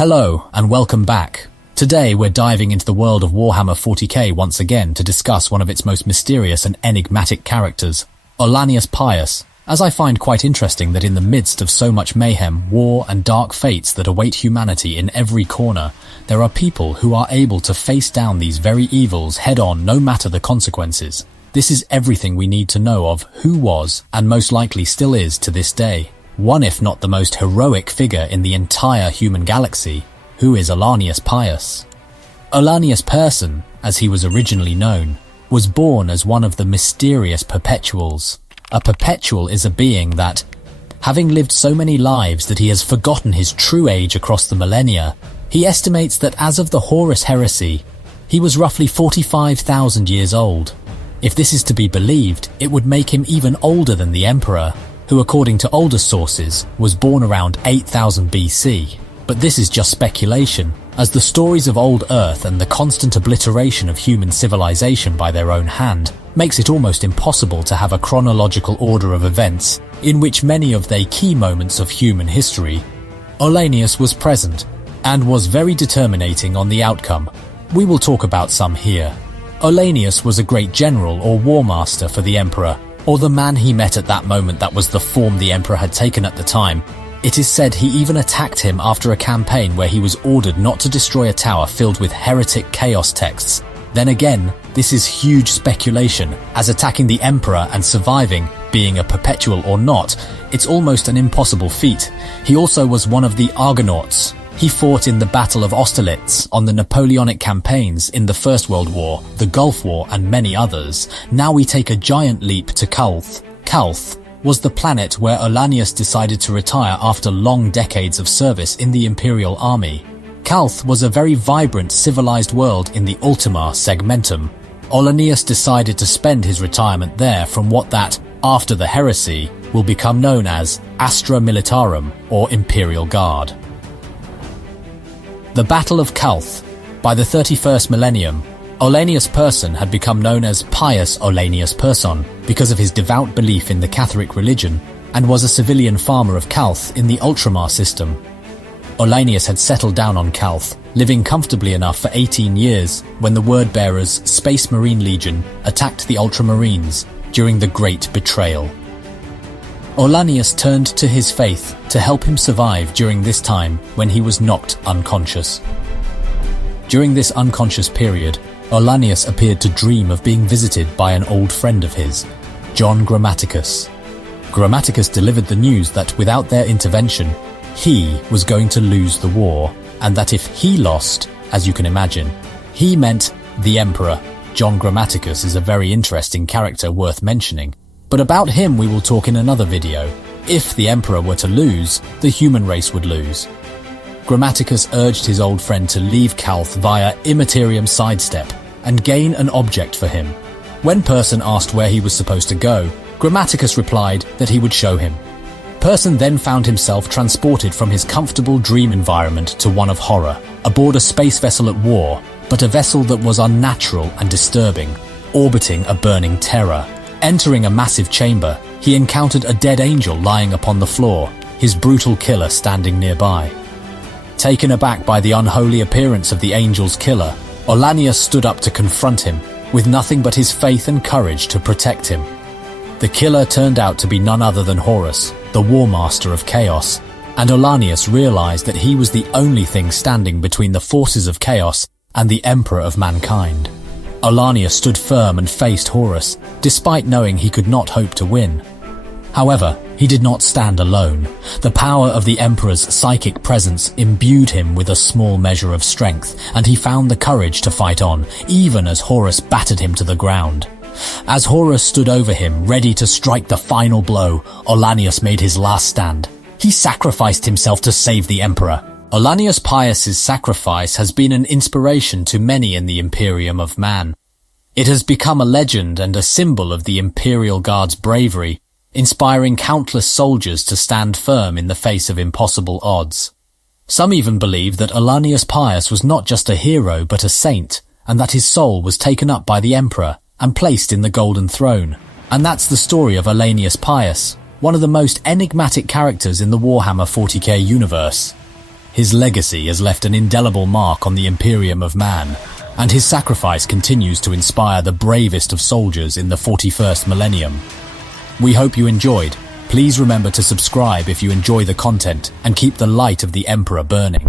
Hello, and welcome back. Today we're diving into the world of Warhammer 40k once again to discuss one of its most mysterious and enigmatic characters, Ollanius Pius, as I find quite interesting that in the midst of so much mayhem, war and dark fates that await humanity in every corner, there are people who are able to face down these very evils head-on no matter the consequences. This is everything we need to know of who was, and most likely still is to this day, one if not the most heroic figure in the entire human galaxy. Who is Ollanius Pius? Ollanius Person, as he was originally known, was born as one of the mysterious Perpetuals. A Perpetual is a being that, having lived so many lives that he has forgotten his true age across the millennia, he estimates that as of the Horus heresy, he was roughly 45,000 years old. If this is to be believed, it would make him even older than the Emperor, who according to older sources was born around 8000 BC. But this is just speculation, as the stories of old Earth and the constant obliteration of human civilization by their own hand makes it almost impossible to have a chronological order of events in which many of the key moments of human history. Ollanius was present, and was very determinating on the outcome. We will talk about some here. Ollanius was a great general or war master for the Emperor, or the man he met at that moment that was the form the Emperor had taken at the time. It is said he even attacked him after a campaign where he was ordered not to destroy a tower filled with heretic chaos texts. Then again, this is huge speculation, as attacking the Emperor and surviving, being a Perpetual or not, it's almost an impossible feat. He also was one of the Argonauts. He fought in the Battle of Austerlitz, on the Napoleonic campaigns in the First World War, the Gulf War and many others. Now we take a giant leap to Calth. Calth was the planet where Ollanius decided to retire after long decades of service in the Imperial army. Calth was a very vibrant civilized world in the Ultima Segmentum. Ollanius decided to spend his retirement there from what that, after the heresy, will become known as Astra Militarum or Imperial Guard. The Battle of Calth. By the 31st millennium, Ollanius Person had become known as Pius Ollanius Person because of his devout belief in the Catholic religion and was a civilian farmer of Calth in the Ultramar system. Ollanius had settled down on Calth, living comfortably enough for 18 years when the Word-Bearers Space Marine Legion attacked the Ultramarines during the Great Betrayal. Ollanius turned to his faith to help him survive during this time when he was knocked unconscious. During this unconscious period, Ollanius appeared to dream of being visited by an old friend of his, John Grammaticus. Grammaticus delivered the news that without their intervention, he was going to lose the war, and that if he lost, as you can imagine, he meant the Emperor. John Grammaticus is a very interesting character worth mentioning, but about him we will talk in another video. If the Emperor were to lose, the human race would lose. Grammaticus urged his old friend to leave Calth via Imperium sidestep and gain an object for him. When Person asked where he was supposed to go, Grammaticus replied that he would show him. Person then found himself transported from his comfortable dream environment to one of horror, aboard a space vessel at war, but a vessel that was unnatural and disturbing, orbiting a burning terror. Entering a massive chamber, he encountered a dead angel lying upon the floor, his brutal killer standing nearby. Taken aback by the unholy appearance of the angel's killer, Ollanius stood up to confront him, with nothing but his faith and courage to protect him. The killer turned out to be none other than Horus, the War Master of Chaos, and Ollanius realized that he was the only thing standing between the forces of chaos and the Emperor of mankind. Ollanius stood firm and faced Horus, despite knowing he could not hope to win. However, he did not stand alone. The power of the Emperor's psychic presence imbued him with a small measure of strength, and he found the courage to fight on, even as Horus battered him to the ground. As Horus stood over him, ready to strike the final blow, Ollanius made his last stand. He sacrificed himself to save the Emperor. Ollanius Pius's sacrifice has been an inspiration to many in the Imperium of Man. It has become a legend and a symbol of the Imperial Guard's bravery, inspiring countless soldiers to stand firm in the face of impossible odds. Some even believe that Ollanius Pius was not just a hero but a saint, and that his soul was taken up by the Emperor and placed in the Golden Throne. And that's the story of Ollanius Pius, one of the most enigmatic characters in the Warhammer 40k universe. His legacy has left an indelible mark on the Imperium of Man, and his sacrifice continues to inspire the bravest of soldiers in the 41st millennium. We hope you enjoyed. Please remember to subscribe if you enjoy the content and keep the light of the Emperor burning.